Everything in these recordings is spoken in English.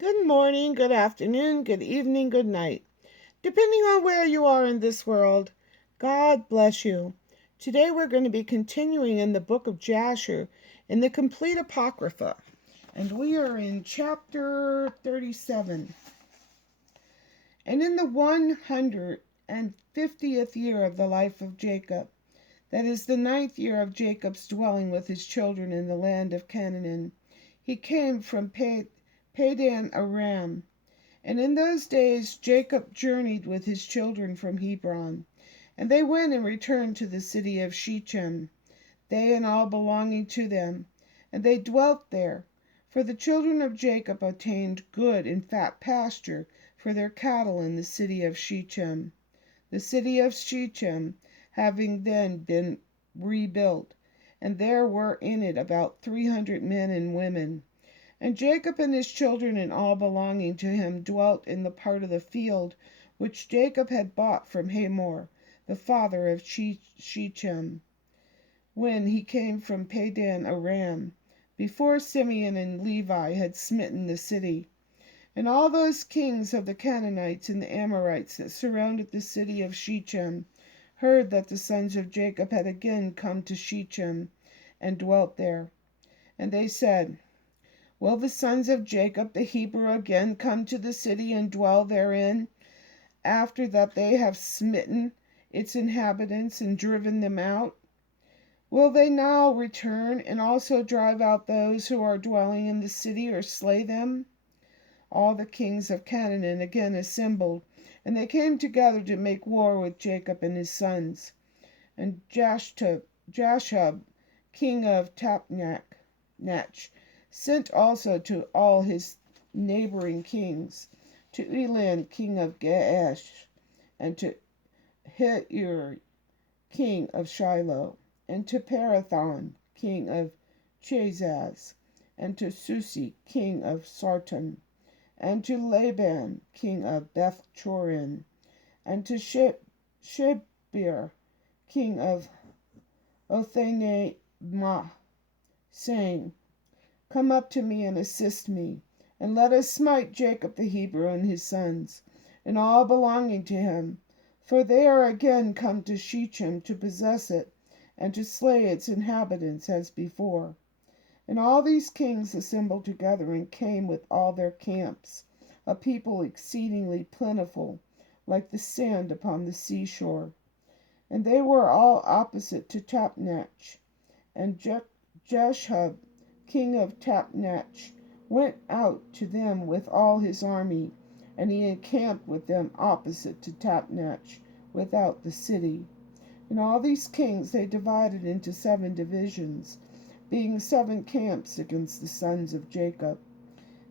Good morning, good afternoon, good evening, good night. Depending on where you are in this world, God bless you. Today we're going to be continuing in the book of Jasher in the complete Apocrypha. And we are in chapter 37. And in the 150th year of the life of Jacob, that is the 9th year of Jacob's dwelling with his children in the land of Canaan, he came from Padan Aram. And in those days Jacob journeyed with his children from Hebron. And they went and returned to the city of Shechem, they and all belonging to them. And they dwelt there. For the children of Jacob obtained good and fat pasture for their cattle in the city of Shechem. The city of Shechem having then been rebuilt, and there were in it about 300 men and women. And Jacob and his children and all belonging to him dwelt in the part of the field which Jacob had bought from Hamor, the father of Shechem, when he came from Padan Aram, before Simeon and Levi had smitten the city. And all those kings of the Canaanites and the Amorites that surrounded the city of Shechem heard that the sons of Jacob had again come to Shechem and dwelt there. And they said, Will the sons of Jacob the Hebrew again come to the city and dwell therein, after that they have smitten its inhabitants and driven them out? Will they now return and also drive out those who are dwelling in the city, or slay them? All the kings of Canaan again assembled, and they came together to make war with Jacob and his sons. And Jashub, king of Tapnach, sent also to all his neighboring kings, to Elan, king of Gaash, and to Heir, king of Shiloh, and to Parathon, king of Chazaz, and to Susi, king of Sarton, and to Laban, king of Beth Chorin, and to Shebir, king of Othanimah, saying, Come up to me and assist me, and let us smite Jacob the Hebrew and his sons, and all belonging to him, for they are again come to Shechem to possess it, and to slay its inhabitants as before. And all these kings assembled together and came with all their camps, a people exceedingly plentiful, like the sand upon the seashore. And they were all opposite to Tapnach, and Jashub, king of Tapnach, went out to them with all his army, and he encamped with them opposite to Tapnach, without the city. And all these kings they divided into 7 divisions, being 7 camps against the sons of Jacob.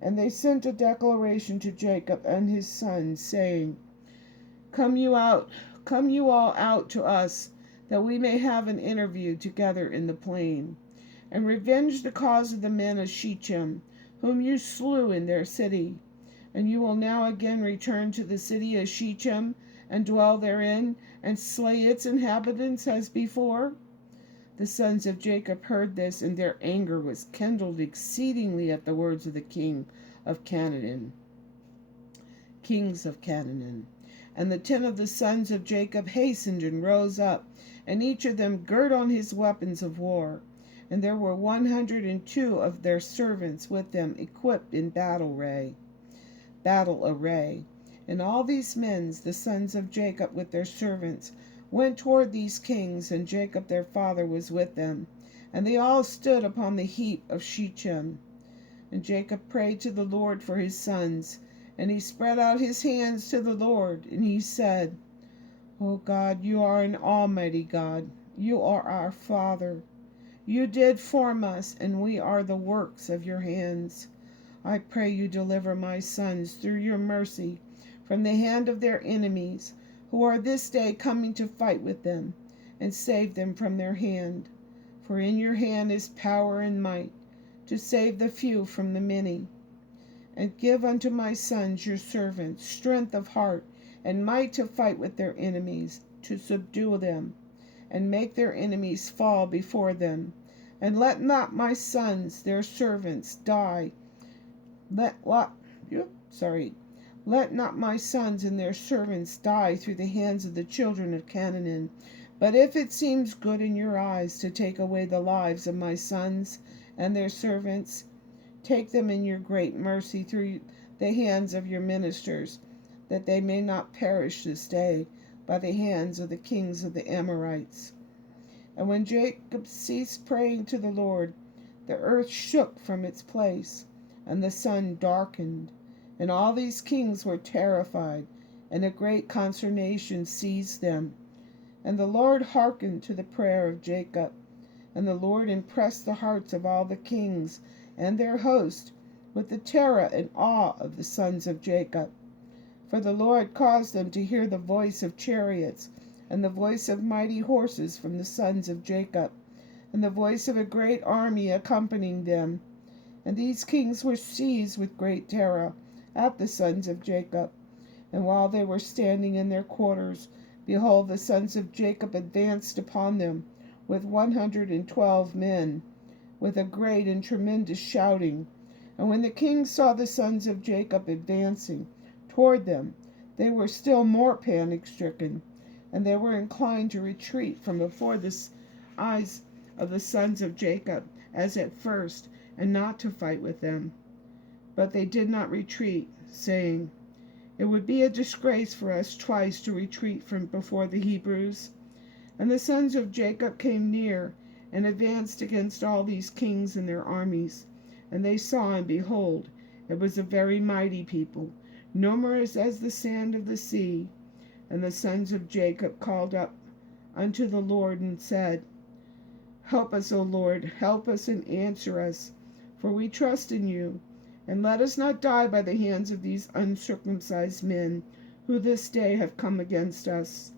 And they sent a declaration to Jacob and his sons, saying, Come you all out to us, that we may have an interview together in the plain, and revenge the cause of the men of Shechem, whom you slew in their city. And you will now again return to the city of Shechem, and dwell therein, and slay its inhabitants as before? The sons of Jacob heard this, and their anger was kindled exceedingly at the words of the kings of Canaan. And the 10 of the sons of Jacob hastened and rose up, and each of them girt on his weapons of war. And there were 102 of their servants with them, equipped in battle array. And all these men, the sons of Jacob with their servants, went toward these kings, and Jacob their father was with them. And they all stood upon the heap of Shechem. And Jacob prayed to the Lord for his sons, and he spread out his hands to the Lord, and he said, O God, you are an almighty God. You are our Father. You did form us, and we are the works of your hands. I pray you deliver my sons through your mercy from the hand of their enemies, who are this day coming to fight with them, and save them from their hand. For in your hand is power and might, to save the few from the many. And give unto my sons your servants strength of heart and might to fight with their enemies, to subdue them, and make their enemies fall before them. And let not my sons, their servants, die. Let Let not my sons and their servants die through the hands of the children of Canaan. But if it seems good in your eyes to take away the lives of my sons and their servants, take them in your great mercy through the hands of your ministers, that they may not perish this day by the hands of the kings of the Amorites. And when Jacob ceased praying to the Lord, the earth shook from its place, and the sun darkened. And all these kings were terrified, and a great consternation seized them. And the Lord hearkened to the prayer of Jacob, and the Lord impressed the hearts of all the kings and their host with the terror and awe of the sons of Jacob. For the Lord caused them to hear the voice of chariots, and the voice of mighty horses from the sons of Jacob, and the voice of a great army accompanying them. And these kings were seized with great terror at the sons of Jacob. And while they were standing in their quarters, behold, the sons of Jacob advanced upon them with 112 men, with a great and tremendous shouting. And when the kings saw the sons of Jacob advancing toward them, they were still more panic-stricken, and they were inclined to retreat from before the eyes of the sons of Jacob, as at first, and not to fight with them. But they did not retreat, saying, "It would be a disgrace for us twice to retreat from before the Hebrews." And the sons of Jacob came near, and advanced against all these kings and their armies. And they saw, and behold, it was a very mighty people, numerous as the sand of the sea. And the sons of Jacob called up unto the Lord, and said, "Help us, O Lord, help us and answer us, for we trust in you. And let us not die by the hands of these uncircumcised men, who this day have come against us."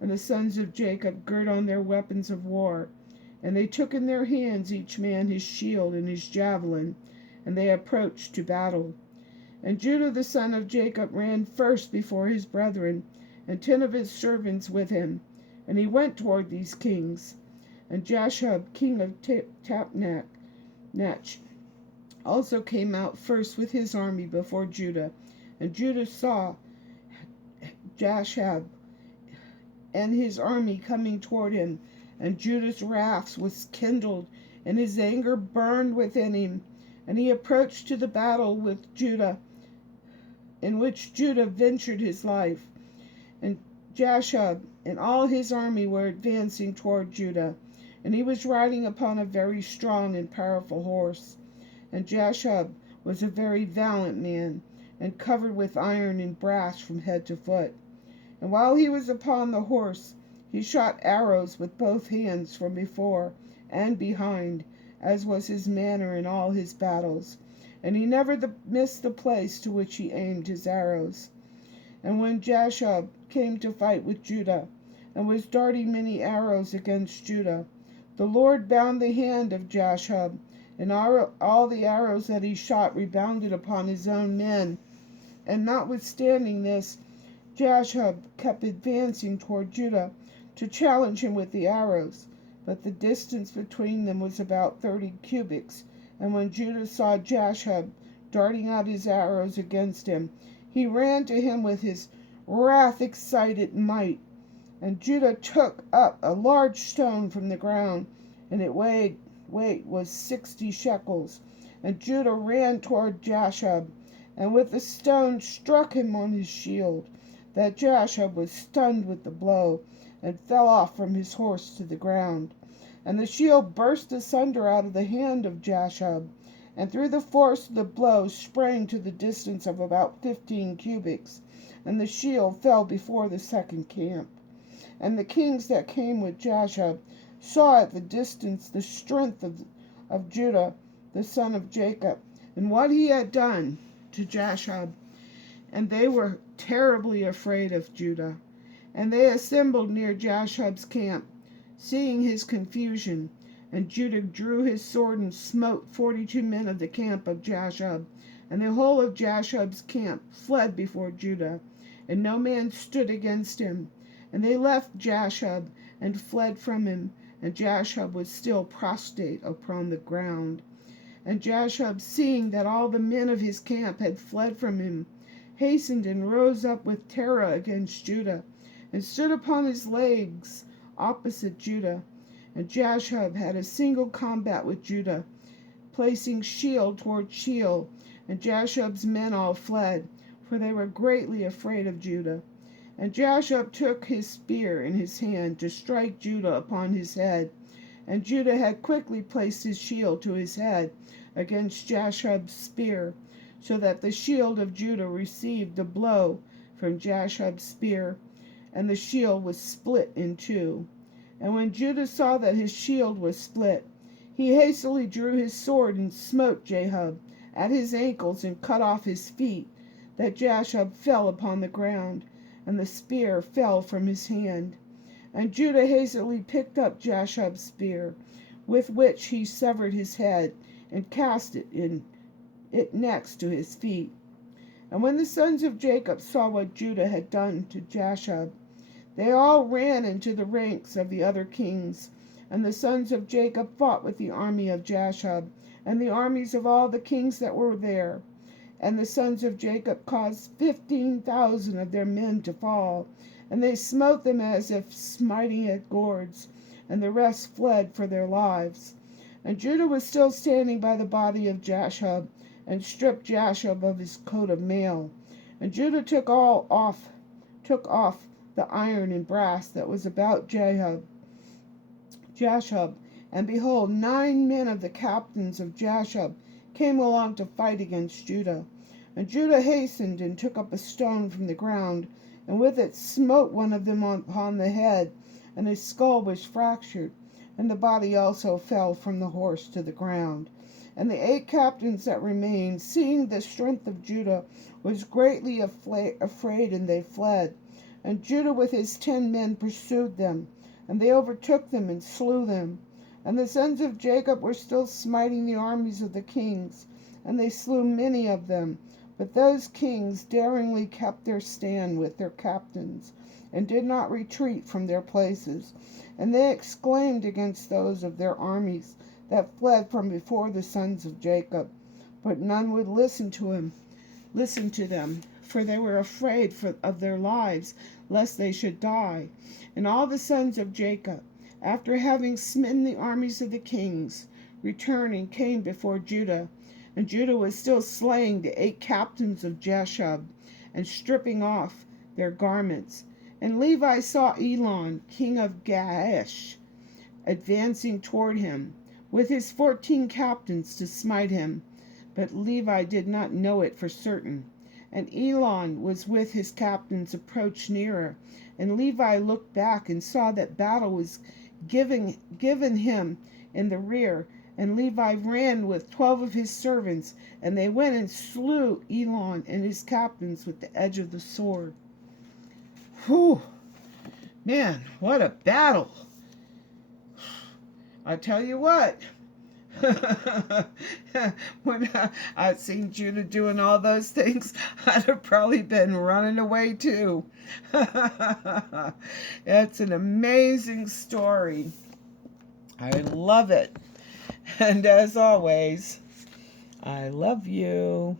And the sons of Jacob girt on their weapons of war, and they took in their hands each man his shield and his javelin, and they approached to battle. And Judah the son of Jacob ran first before his brethren, and 10 of his servants with him. And he went toward these kings. And Jasher king of Tapnach also came out first with his army before Judah. And Judah saw Jasher and his army coming toward him, and Judah's wrath was kindled, and his anger burned within him. And he approached to the battle with Judah, in which Judah ventured his life. And Jasher and all his army were advancing toward Judah, and he was riding upon a very strong and powerful horse. And Jasher was a very valiant man, and covered with iron and brass from head to foot. And while he was upon the horse, he shot arrows with both hands from before and behind, as was his manner in all his battles. And he never missed the place to which he aimed his arrows. And when Jasher came to fight with Judah, and was darting many arrows against Judah, the Lord bound the hand of Jasher, and all the arrows that he shot rebounded upon his own men. And notwithstanding this, Jasher kept advancing toward Judah to challenge him with the arrows, but the distance between them was about 30 cubits. And when Judah saw Jasher darting out his arrows against him, he ran to him with his wrath-excited might. And Judah took up a large stone from the ground, and its weight was 60 shekels. And Judah ran toward Jasher, and with the stone struck him on his shield, that Jasher was stunned with the blow, and fell off from his horse to the ground. And the shield burst asunder out of the hand of Jasher, and through the force of the blow sprang to the distance of about 15 cubits, and the shield fell before the second camp. And the kings that came with Jasher saw at the distance the strength of Judah the son of Jacob, and what he had done to Jasher, and they were terribly afraid of Judah. And they assembled near Jasher's camp, seeing his confusion. And Judah drew his sword and smote 42 men of the camp of Jasher. And the whole of Jasher's camp fled before Judah, and no man stood against him. And they left Jasher and fled from him, and Jasher was still prostrate upon the ground. And Jasher, seeing that all the men of his camp had fled from him, hastened and rose up with terror against Judah, and stood upon his legs opposite Judah. And Jasher had a single combat with Judah, placing shield toward shield, and Jasher's men all fled, for they were greatly afraid of Judah. And Jasher took his spear in his hand to strike Judah upon his head. And Judah had quickly placed his shield to his head against Jasher's spear, so that the shield of Judah received a blow from Jasher's spear, and the shield was split in two. And when Judah saw that his shield was split, he hastily drew his sword and smote Jahab at his ankles and cut off his feet, that Jashub fell upon the ground, and the spear fell from his hand. And Judah hastily picked up Jashub's spear, with which he severed his head, and cast it next to his feet. And when the sons of Jacob saw what Judah had done to Jashub, they all ran into the ranks of the other kings. And the sons of Jacob fought with the army of Jashub, and the armies of all the kings that were there. And the sons of Jacob caused 15,000 of their men to fall, and they smote them as if smiting at gourds, and the rest fled for their lives. And Judah was still standing by the body of Jashub, and stripped Jashub of his coat of mail. And Judah took off the iron and brass that was about Jashub, and behold, 9 men of the captains of Jashub came along to fight against Judah. And Judah hastened and took up a stone from the ground, and with it smote one of them upon the head, and his skull was fractured, and the body also fell from the horse to the ground. And the 8 captains that remained, seeing the strength of Judah, was greatly afraid, and they fled. And Judah with his 10 men pursued them, and they overtook them and slew them. And the sons of Jacob were still smiting the armies of the kings, and they slew many of them. But those kings daringly kept their stand with their captains, and did not retreat from their places. And they exclaimed against those of their armies that fled from before the sons of Jacob. But none would listen to them, for they were afraid of their lives, lest they should die. And all the sons of Jacob, after having smitten the armies of the kings, returned and came before Judah. And Judah was still slaying the 8 captains of Jashub, and stripping off their garments. And Levi saw Elon, king of Gaash, advancing toward him, with his 14 captains to smite him. But Levi did not know it for certain. And Elon was with his captains approached nearer. And Levi looked back and saw that battle was given him in the rear. And Levi ran with 12 of his servants, and they went and slew Elon and his captains with the edge of the sword. Whew! Man, what a battle! I tell you what, when I'd seen Judah doing all those things, I'd have probably been running away too. It's an amazing story. I love it. And as always, I love you.